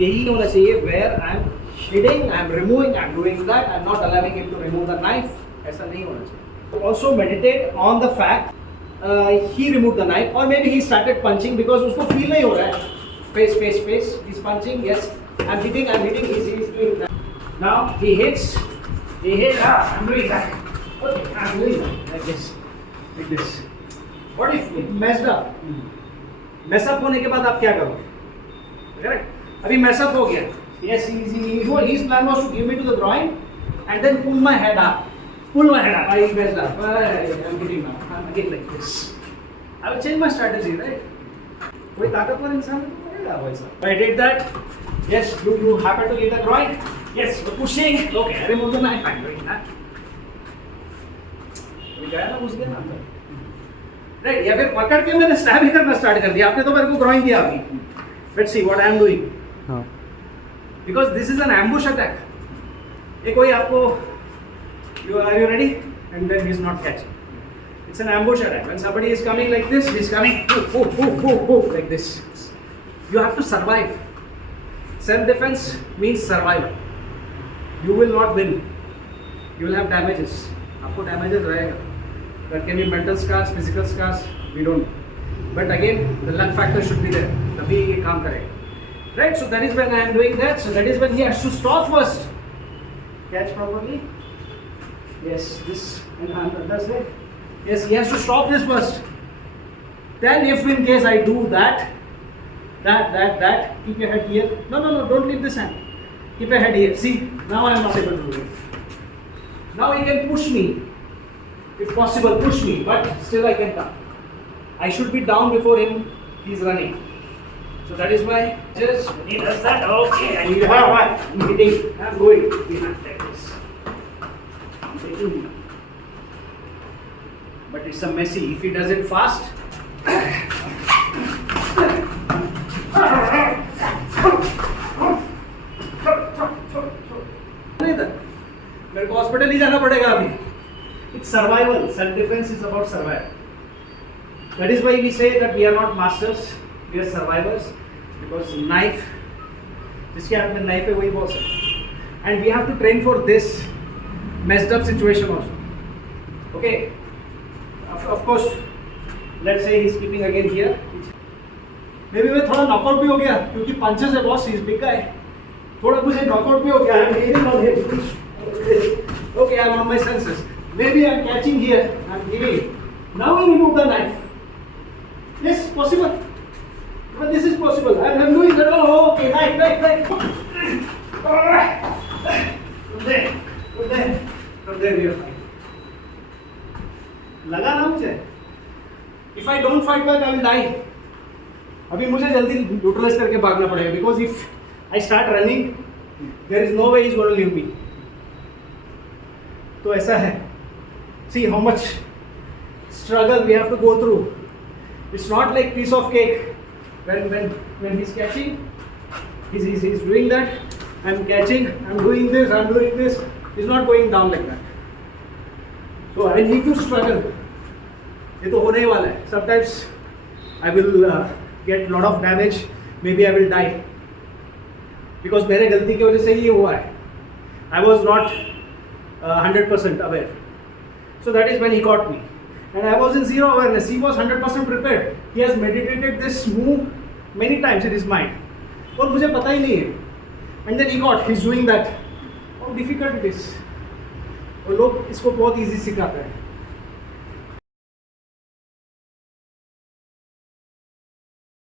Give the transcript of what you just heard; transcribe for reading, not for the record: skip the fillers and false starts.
यही होना चाहिए, where I am hitting, I am removing, I am doing that, I am not allowing him to remove the knife. ऐसा नहीं होना चाहिए. Also meditate on the fact he removed the knife, or maybe he started punching because उसको feel नहीं हो रहा है. Face. He's punching. Yes, I'm hitting. He's doing that. Now he hits. I'm doing that. Okay, I'm doing that like this. What if it messed up? Mess up होने के बाद आप क्या करोगे? Correct? अभी mess up हो गया. Yes, his plan was to give me to the groin and then pull my head up. I messed up. I'm hitting now. I'm again like this. I will change my strategy, right? कोई ताकतवर इंसान तो करेगा वैसा. I did that. Yes, you happen to get the groin. Yes, you're pushing. Okay, I remove the knife. I'm doing that. गया ना, घुस गया ना अंदर. राइट, या फिर पकड़ के मैंने स्टैब ही करना स्टार्ट कर दिया. आपने तो मेरे को ग्रोइन दिया अभी. Let's see what I am doing. हां, because this is an ambush attack. ये कोई आपको are you ready and then he is not catching. It's an ambush attack. When somebody is coming like this, he is coming like this. You have to survive. Self defense means survival. You will not win. You will have damages. आपको damages रहेगा. There can be mental scars, physical scars. We don't know. But again, the luck factor should be there. तभी ये काम करेगा. Right? So that is when I am doing that. So that is when he has to stop first. Catch properly. Yes, this and that's it. Yes, he has to stop this first. Then if in case I do that, keep your head here. No, don't leave this hand. Keep your head here. See, now I am not able to do it. Now he can push me. If possible, push me, but still I can come. I should be down before him. He's running. So that is why just when he does that, okay, and you have what? I'm hitting. I'm going behind like this. I'm taking him. But it's a messy. If he does it fast, मेरे को hospital ही जाना पड़ेगा अभी. It's survival. Self-defense is about survival. That is why we say that we are not masters, we are survivors. Because knife, जिसके हाथ में knife है वही boss है. And we have to train for this messed up situation also. Okay. Of course, let's say he's keeping again here. Maybe मैं थोड़ा knockout भी हो गया क्योंकि punches है boss, he's big guy. थोड़ा मुझे knockout भी हो गया. I'm hitting on him. Okay, I'm on my senses. Maybe I'm catching here, I'm giving. Now we remove the knife. Yes, possible. But this is possible. I'm doing that. Oh, okay, knife. Alright. From there we are fine. लगा ना मुझे? If I don't fight back, I will die. अभी मुझे जल्दी neutralise करके भागना पड़ेगा. Because if I start running, there is no way he's going to leave me. तो ऐसा है. See how much struggle we have to go through. It's not like piece of cake. When he's catching, he's doing that. I'm catching. I'm doing this. He's not going down like that. So I need to struggle. ये तो होने ही वाला है. Sometimes I will get lot of damage. Maybe I will die. Because मेरे गलती की वजह से ये हुआ है. I was not 100% aware. So that is when he caught me. And I was in zero awareness. He was 100% prepared. He has meditated this move many times in his mind. और मुझे पता ही नहीं है. And then he caught. He's doing that. How difficult it is. और लोग इसको बहुत easy सिखाते हैं.